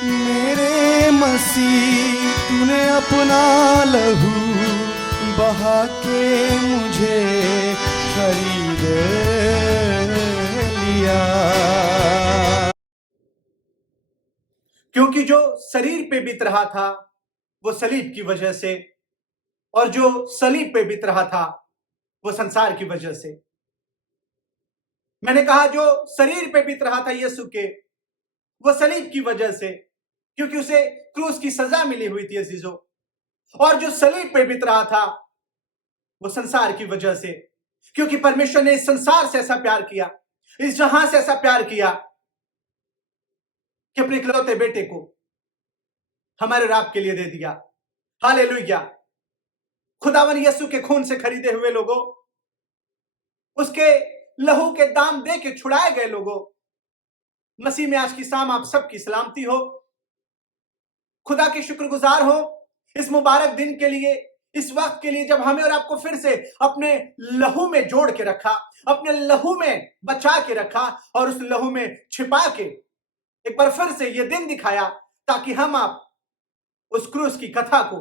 मेरे मसीह तूने अपना लहू बहा के मुझे खरीद लिया। क्योंकि जो शरीर पे बीत रहा था वो सलीब की वजह से, और जो सलीब पे बीत रहा था वो संसार की वजह से। मैंने कहा जो शरीर पे बीत रहा था यीशु के, वो सलीब की वजह से, क्योंकि उसे क्रूस की सजा मिली हुई थी अजीजों। और जो सलीब पे बीत रहा था वो संसार की वजह से, क्योंकि परमेश्वर ने इस संसार से ऐसा प्यार किया, इस जहां से ऐसा प्यार किया कि अपने इकलौते बेटे को हमारे राब के लिए दे दिया। हालेलुया। खुदावन यीशु के खून से खरीदे हुए लोगों, उसके लहू के दाम दे के छुड़ाए गए लोगों, मसीह में आज की शाम आप सबकी सलामती हो। खुदा की शुक्रगुजार हो इस मुबारक दिन के लिए, इस वक्त के लिए जब हमें और आपको फिर से अपने लहू में जोड़ के रखा, अपने लहू में बचा के रखा और उस लहू में छिपा के एक बार फिर से यह दिन दिखाया, ताकि हम आप उस क्रूस की कथा को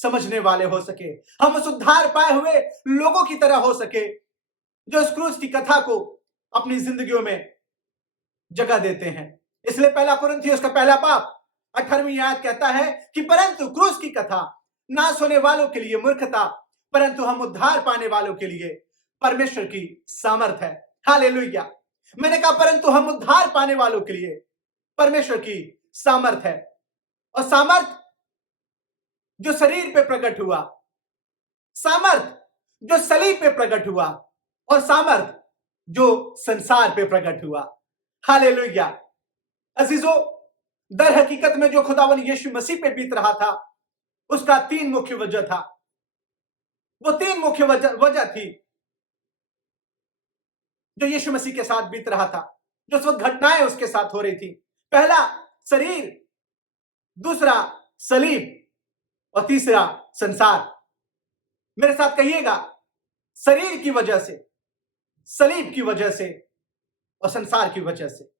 समझने वाले हो सके, हम उस उद्धार पाए हुए लोगों की तरह हो सके जो इस क्रूस की कथा को अपनी जिंदगियों में जगह देते हैं। इसलिए पहला कुरिन्थियों का पहला बाब 18वीं आयत कहता है कि परंतु क्रूस की कथा नाश होने वालों के लिए मूर्खता, परंतु हम उद्धार पाने वालों के लिए परमेश्वर की सामर्थ है। हालेलुया। मैंने कहा परंतु हम उद्धार पाने वालों के लिए परमेश्वर की सामर्थ है, और सामर्थ जो शरीर पे प्रकट हुआ, सामर्थ जो सलीब पे प्रकट हुआ, और सामर्थ जो संसार पे प्रकट हुआ। हालेलुया। अजीजों, दर हकीकत में जो खुदावन यीशु मसीह पे बीत रहा था उसका तीन मुख्य वजह था। वो तीन मुख्य वजह थी जो यीशु मसीह के साथ बीत रहा था, जो उस वक्त घटनाएं उसके साथ हो रही थी। पहला शरीर, दूसरा सलीब, और तीसरा संसार। मेरे साथ कहिएगा, शरीर की वजह से, सलीब की वजह से, और संसार की वजह से।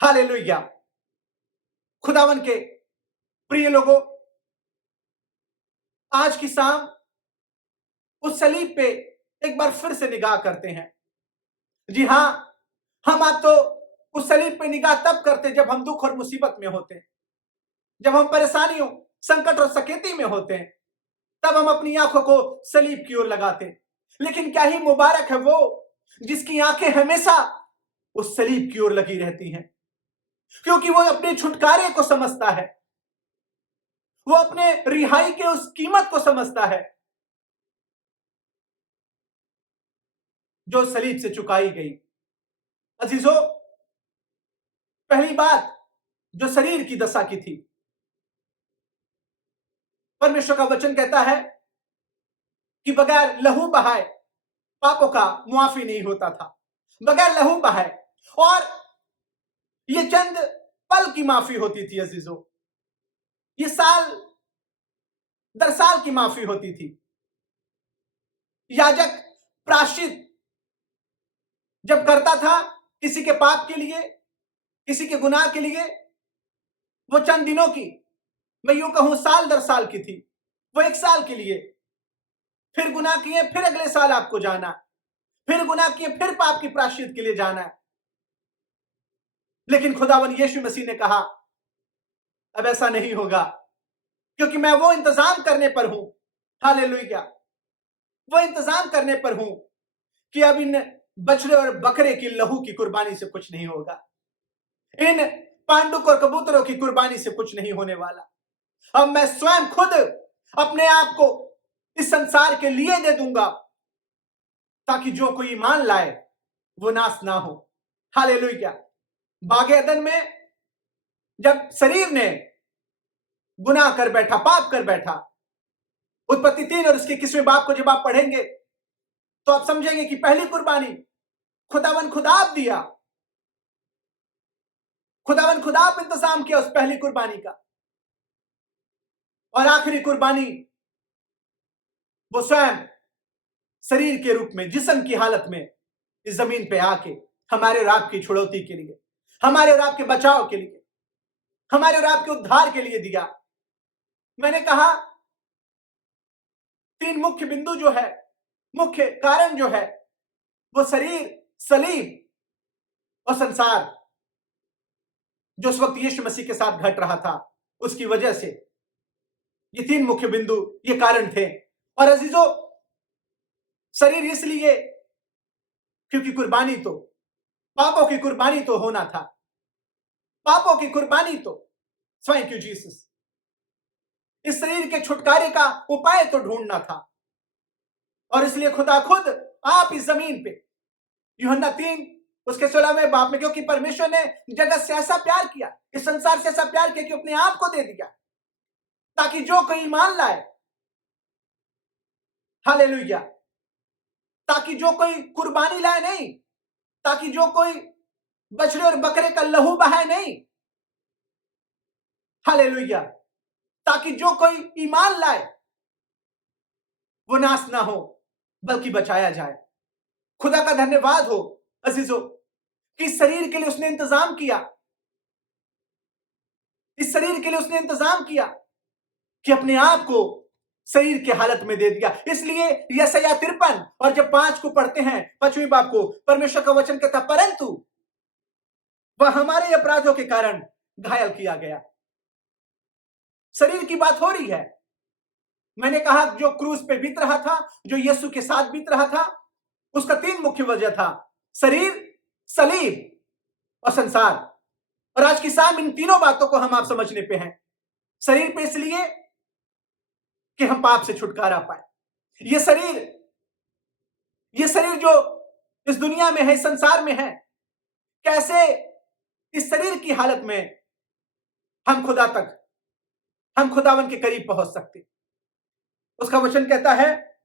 हालेलुया। खुदावन के प्रिय लोगों, आज की शाम उस सलीब पे एक बार फिर से निगाह करते हैं। जी हां, हम आप तो उस सलीब पे निगाह तब करते जब हम दुख और मुसीबत में होते हैं, जब हम परेशानियों, संकट और सकेती में होते हैं, तब हम अपनी आंखों को सलीब की ओर लगाते हैं। लेकिन क्या ही मुबारक है वो जिसकी आंखें हमेशा उस सलीब की ओर लगी रहती हैं, क्योंकि वो अपने छुटकारे को समझता है, वो अपने रिहाई के उस कीमत को समझता है जो सलीब से चुकाई गई। अजीजों, पहली बात जो शरीर की दशा की थी, परमेश्वर का वचन कहता है कि बगैर लहू बहाए पापों का मुआफी नहीं होता था, बगैर लहू बहाए। और ये चंद पल की माफी होती थी अजीजों, ये साल दर साल की माफी होती थी। याजक प्रायश्चित जब करता था किसी के पाप के लिए, किसी के गुनाह के लिए, वो चंद दिनों की, मैं यूं कहूं साल दर साल की थी। वो एक साल के लिए, फिर गुनाह किए फिर अगले साल आपको जाना, फिर गुनाह किए फिर पाप की प्रायश्चित के लिए जाना है। लेकिन खुदावन यीशु मसीह ने कहा अब ऐसा नहीं होगा, क्योंकि मैं वो इंतजाम करने पर हूं। हालेलुया। वो इंतजाम करने पर हूं कि अब इन बछड़े और बकरे की लहू की कुर्बानी से कुछ नहीं होगा, इन पांडुक और कबूतरों की कुर्बानी से कुछ नहीं होने वाला। अब मैं स्वयं खुद अपने आप को इस संसार के लिए दे दूंगा, ताकि जो कोई ईमान लाए वो नाश ना हो। हालेलुया। बागे अदन में जब शरीर ने गुनाह कर बैठा, पाप कर बैठा, उत्पत्ति 3 और उसके 21वें बाब को जब आप पढ़ेंगे तो आप समझेंगे कि पहली कुर्बानी खुदावन खुदाब दिया, खुदावन खुदाब इंतजाम किया उस पहली कुर्बानी का, और आखिरी कुर्बानी वो स्वयं शरीर के रूप में, जिस्म की हालत में इस जमीन पे आके हमारे और आपकी छुड़ौती के लिए, हमारे और आपके बचाव के लिए हमारे और आपके उद्धार के लिए दिया। मैंने कहा 3 मुख्य बिंदु जो है, मुख्य कारण जो है, वो शरीर, सलीब और संसार, जो उस वक्त यीशु मसीह के साथ घट रहा था, उसकी वजह से ये 3 मुख्य बिंदु, ये कारण थे। और अजीजों, शरीर इसलिए क्योंकि कुर्बानी तो, पापों की कुर्बानी तो होना था, पापों की कुर्बानी तो, थैंक यू जीसस, इस शरीर के छुटकारे का उपाय तो ढूंढना था। और इसलिए खुदा खुद आप इस जमीन पे, यूहन्ना 3 उसके 16वें बाब में, क्योंकि परमेश्वर ने जगत से ऐसा प्यार किया, इस संसार से ऐसा प्यार किया कि अपने आप को दे दिया, ताकि जो कोई ईमान लाए, हालेलुया, ताकि जो कोई कुर्बानी लाए नहीं, ताकि जो कोई बछड़े और बकरे का लहू बहाए नहीं, हालेलुया, ताकि जो कोई ईमान लाए वो नाश ना हो बल्कि बचाया जाए। खुदा का धन्यवाद हो अजीजों कि इस शरीर के लिए उसने इंतजाम किया, इस शरीर के लिए उसने इंतजाम किया कि अपने आप को शरीर की हालत में दे दिया। इसलिए यशायाह 53 और जब 5 को पढ़ते हैं, 5वीं बाब को, परमेश्वर का वचन कहता, परंतु वह हमारे अपराधों के कारण घायल किया गया। शरीर की बात हो रही है। मैंने कहा जो क्रूस पे बीत रहा था, जो यीशु के साथ बीत रहा था, उसका 3 मुख्य वजह था, शरीर, सलीब और संसार। और आज की शाम इन तीनों बातों को हम आप समझने पे हैं। शरीर पे इसलिए कि हम पाप से छुटकारा पाए। ये शरीर जो इस दुनिया में है, इस संसार में है, कैसे इस शरीर की हालत में हम खुदावन के करीब पहुंच सकते। उसका वचन कहता है,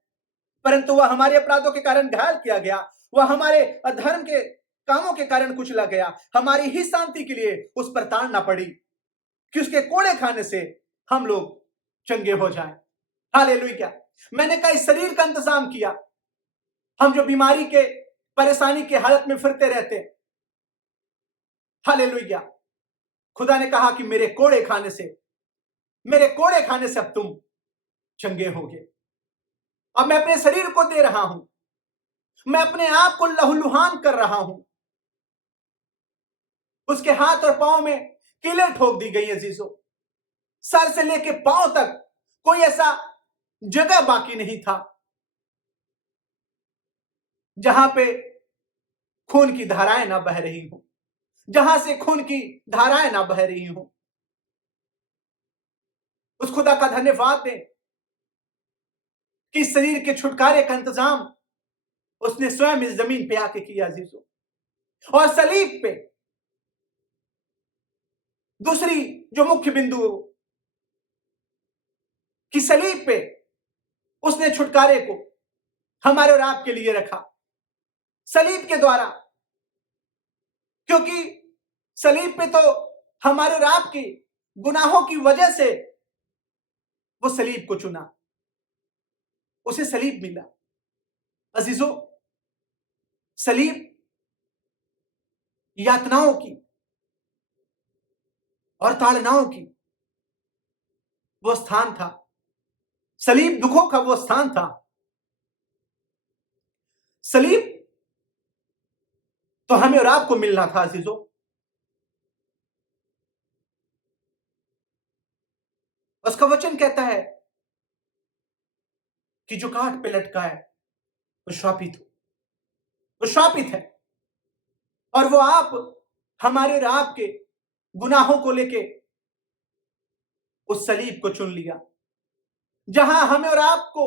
परंतु वह हमारे अपराधों के कारण घायल किया गया, वह हमारे अधर्म के कामों के कारण कुचला गया, हमारी ही शांति के लिए उस पर ताड़ना पड़ी कि उसके कोड़े खाने से हम लोग चंगे हो जाएं। हालेलुया। मैंने कहा इस शरीर का इंतजाम किया। हम जो बीमारी के, परेशानी के हालत में फिरते रहते, हालेलुया, खुदा ने कहा कि मेरे कोड़े खाने से अब तुम चंगे होगे। अब मैं अपने शरीर को दे रहा हूं, मैं अपने आप को लहूलुहान कर रहा हूं। उसके हाथ और पांव में कीलें ठोक दी गई है अजीजों। सर से लेके पांव तक कोई ऐसा जगह बाकी नहीं था जहां पे खून की धाराएं ना बह रही हो, जहां से खून की धाराएं ना बह रही हो। उस खुदा का धन्यवाद दें कि शरीर के छुटकारे का इंतजाम उसने स्वयं इस जमीन पे आके किया अजीजों। और सलीब पे दूसरी जो मुख्य बिंदु कि सलीब पे उसने छुटकारे को हमारे और आपके लिए रखा, सलीब के द्वारा। क्योंकि सलीब पे तो हमारे और आपके गुनाहों की वजह से वो सलीब को चुना, उसे सलीब मिला। अजीजों, सलीब यातनाओं की और ताड़नाओं की वो स्थान था, सलीब दुखों का वो स्थान था। सलीब तो हमें और आपको मिलना था अजीजों। उसका वचन कहता है कि जो काठ पे लटका है वो श्रापित है। और वो आप, हमारे और आपके गुनाहों को लेके उस सलीब को चुन लिया, जहां हमें और आपको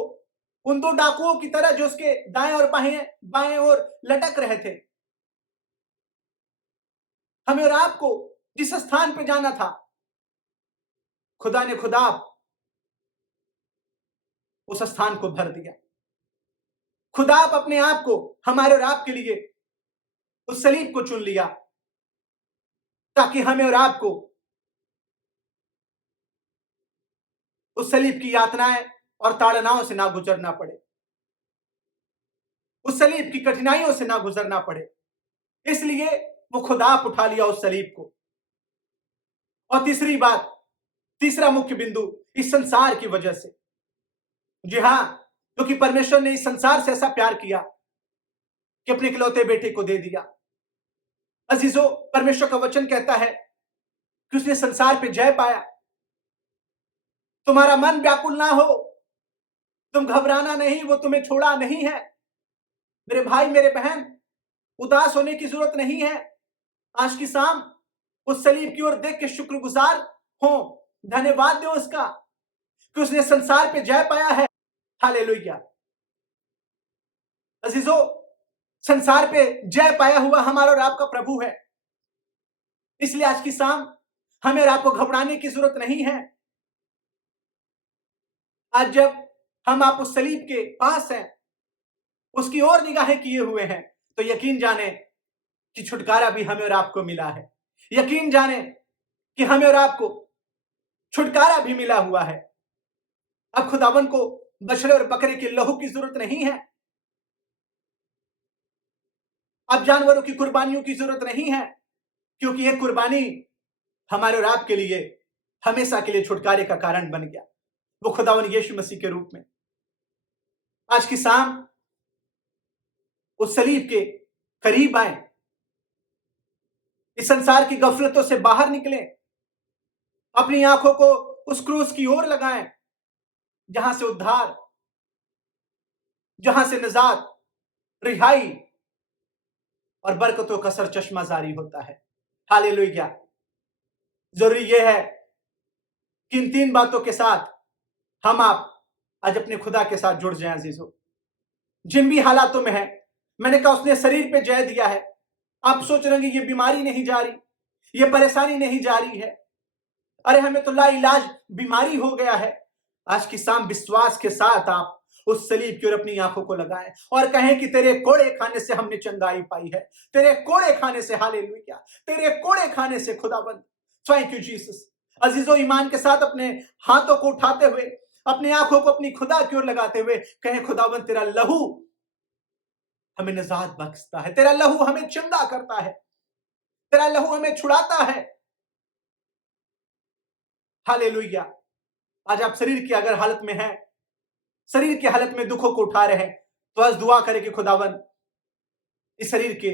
उन 2 डाकुओं की तरह जो उसके दाएं और बाएं ओर लटक रहे थे, हमें और आपको जिस स्थान पे जाना था, खुदा ने खुदा उस स्थान को भर दिया। खुदा अपने आप को हमारे और आपके लिए उस सलीब को चुन लिया, ताकि हमें और आपको उस सलीब की यातनाएं और ताड़नाओं से ना गुजरना पड़े, उस सलीब की कठिनाइयों से ना गुजरना पड़े। इसलिए वो खुदा उठा लिया उस सलीब को, और तीसरी बात, तीसरा मुख्य बिंदु, इस संसार की वजह से। जी हां, क्योंकि परमेश्वर ने इस संसार से ऐसा प्यार किया कि अपने इकलौते बेटे को दे दिया। अजीजों, परमेश्वर का वचन कहता है कि उसने संसार पे जय पाया। तुम्हारा मन व्याकुल ना हो, तुम घबराना नहीं, वो तुम्हें छोड़ा नहीं है। मेरे भाई मेरे बहन, उदास होने की जरूरत नहीं है। आज की शाम उस सलीब की ओर देख के शुक्रगुजार हो, धन्यवाद दो उसका कि उसने संसार पे जय पाया है। हालेलुया। अजीजों, संसार पे जय पाया हुआ हमारा और आपका प्रभु है। इसलिए आज की शाम हमें और आपको घबराने की जरूरत नहीं है। आज जब हम आप उस सलीब के पास हैं, उसकी ओर निगाहें किए हुए हैं, तो यकीन जाने कि छुटकारा भी हमें और आपको मिला है। यकीन जाने कि हमें और आपको छुटकारा भी मिला हुआ है। अब खुदावन को बछड़े और बकरे के लहू की जरूरत नहीं है। अब जानवरों की कुर्बानियों की जरूरत नहीं है, क्योंकि यह कुर्बानी हमारे और आपके लिए हमेशा के लिए छुटकारे का कारण बन गया, वो खुदावन यीशु मसीह के रूप में। आज की शाम उस सलीब के करीब आए, इस संसार की गफलतों से बाहर निकले, अपनी आंखों को उस क्रूस की ओर लगाएं, जहां से उद्धार, जहां से निजात, रिहाई और बरकतों का सरचश्मा जारी होता है। हालेलुया। जरूरी यह है कि इन तीन बातों के साथ हम आप आज अपने खुदा के साथ जुड़ जाएं। अजीजों, जिन भी हालातों में है, मैंने कहा उसने शरीर पे जय दिया है। आप सोच रहे हैं ये बीमारी नहीं जा रही, ये परेशानी नहीं जा रही है, अरे हमें तो लाइलाज बीमारी हो गया है। आज की शाम विश्वास के साथ आप उस सलीब की ओर अपनी आंखों को लगाएं और कहें कि तेरे कोड़े खाने से हमने चंगाई पाई है, तेरे कोड़े खाने से। हालेलुया। तेरे कोड़े खाने से खुदाबंद, थैंक यू जीसस। अजीजों, ईमान के साथ अपने हाथों को उठाते हुए, अपनी आंखों को अपनी खुदा की ओर लगाते हुए कहें, खुदाबंद तेरा लहू हमें निजात बख्शता है, तेरा लहू हमें चंगा करता है, तेरा लहू हमें छुड़ाता है। हालेलुया। आज आप शरीर की अगर हालत में हैं, शरीर की हालत में दुखों को उठा रहे हैं, तो आज दुआ करें कि खुदावन इस शरीर के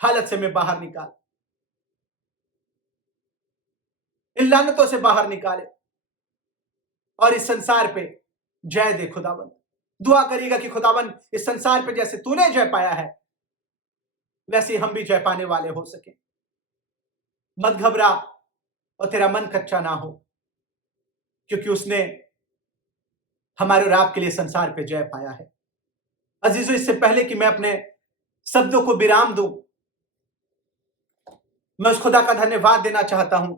हालत से मैं बाहर निकाल, इन लानतों से बाहर निकाले और इस संसार पे जय दे। खुदावन दुआ करिएगा कि खुदावन इस संसार पे जैसे तूने जय पाया है, वैसे हम भी जय पाने वाले हो सके। मत घबरा और तेरा मन कच्चा ना हो, क्योंकि उसने हमारे और आपके लिए संसार पे जय पाया है। अजीजों, इससे पहले कि मैं अपने शब्दों को विराम दूं, मैं उस खुदा का धन्यवाद देना चाहता हूं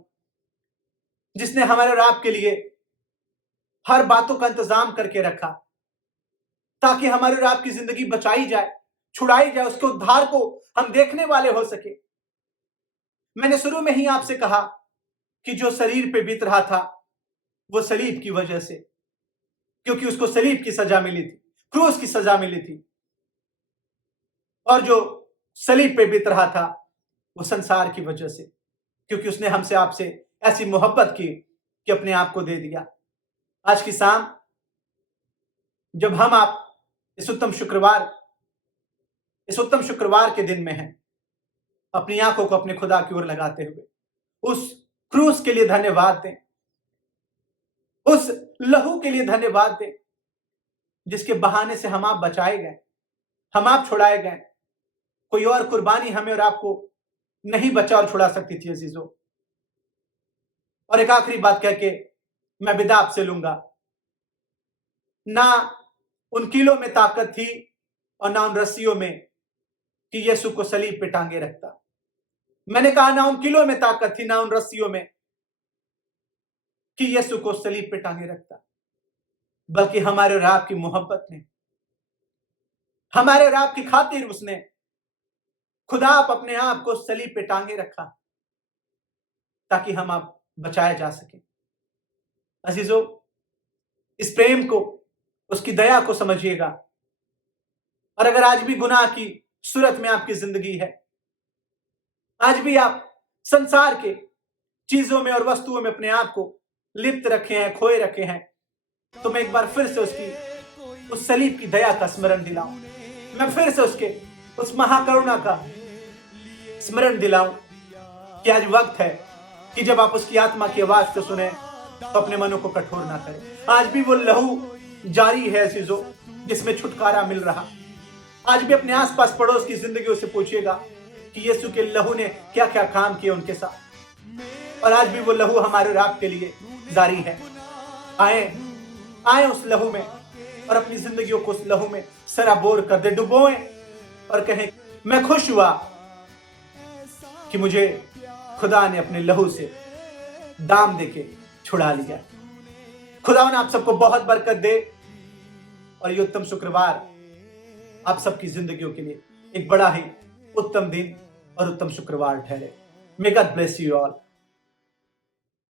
जिसने हमारे और आपके लिए हर बातों का इंतजाम करके रखा, ताकि हमारे और आपकी जिंदगी बचाई जाए, छुड़ाई जाए, उसके उद्धार को हम देखने वाले हो सके। मैंने शुरू में ही आपसे कहा कि जो शरीर पे बीत रहा था वो सलीब की वजह से, क्योंकि उसको सलीब की सजा मिली थी, क्रूस की सजा मिली थी। और जो सलीब पे बीत रहा था वो संसार की वजह से, क्योंकि उसने हमसे आपसे ऐसी मोहब्बत की कि अपने आप को दे दिया। आज की शाम जब हम आप इस उत्तम शुक्रवार के दिन में हैं, अपनी आंखों को अपने खुदा की ओर लगाते हुए उस क्रूस के लिए धन्यवाद दें, उस लहू के लिए धन्यवाद दें जिसके बहाने से हम आप बचाए गए, हम आप छुड़ाए गए। कोई और कुर्बानी हमें और आपको नहीं बचा और छुड़ा सकती थी। अजीजों, और एक आखिरी बात कह के मैं विदा आपसे लूंगा। ना उन कीलों में ताकत थी और ना उन रस्सियों में कि यीशु को सलीब पे टांगे रखता। मैंने कहा ना उन कीलों में ताकत थी, ना उन रस्सियों में कि यीशु को सलीब पे टांगे रखता, बल्कि हमारे और आपकी मोहब्बत में, हमारे और आपकी खातिर उसने खुदा आप अपने आप को सलीब पे टांगे रखा ताकि हम आप बचाए जा सके। अजीजों, इस प्रेम को, उसकी दया को समझिएगा। और अगर आज भी गुनाह की सूरत में आपकी जिंदगी है, आज भी आप संसार के चीजों में और वस्तुओं में अपने आप को लिप्त रखे हैं, खोए रखे हैं, तो मैं एक बार फिर से उसकी उस सलीब की दया का स्मरण दिलाऊं, मैं फिर से उसके उस महाकरुणा का स्मरण दिलाऊं कि आज वक्त है कि जब आप उसकी आत्मा की आवाज को सुने तो अपने मनों को कठोर ना करें। आज भी वो लहू जारी है अजीजों, जिसमें छुटकारा मिल रहा। आज भी अपने आसपास पड़ोस की जिंदगियों से पूछिएगा कि यीशु के लहू ने क्या क्या काम किए उनके साथ, और आज भी वो लहू हमारे और आपके लिए जारी है। आए उस लहू में और अपनी जिंदगियों को उस लहू में सराबोर कर दे, डुबोएं और कहें मैं खुश हुआ कि मुझे खुदा ने अपने लहू से दाम देके छुड़ा लिया। खुदा ने आप सबको बहुत बरकत दे और ये उत्तम शुक्रवार आप सबकी जिंदगियों के लिए एक बड़ा ही उत्तम दिन और उत्तम शुक्रवार ठहरे। May God bless you all.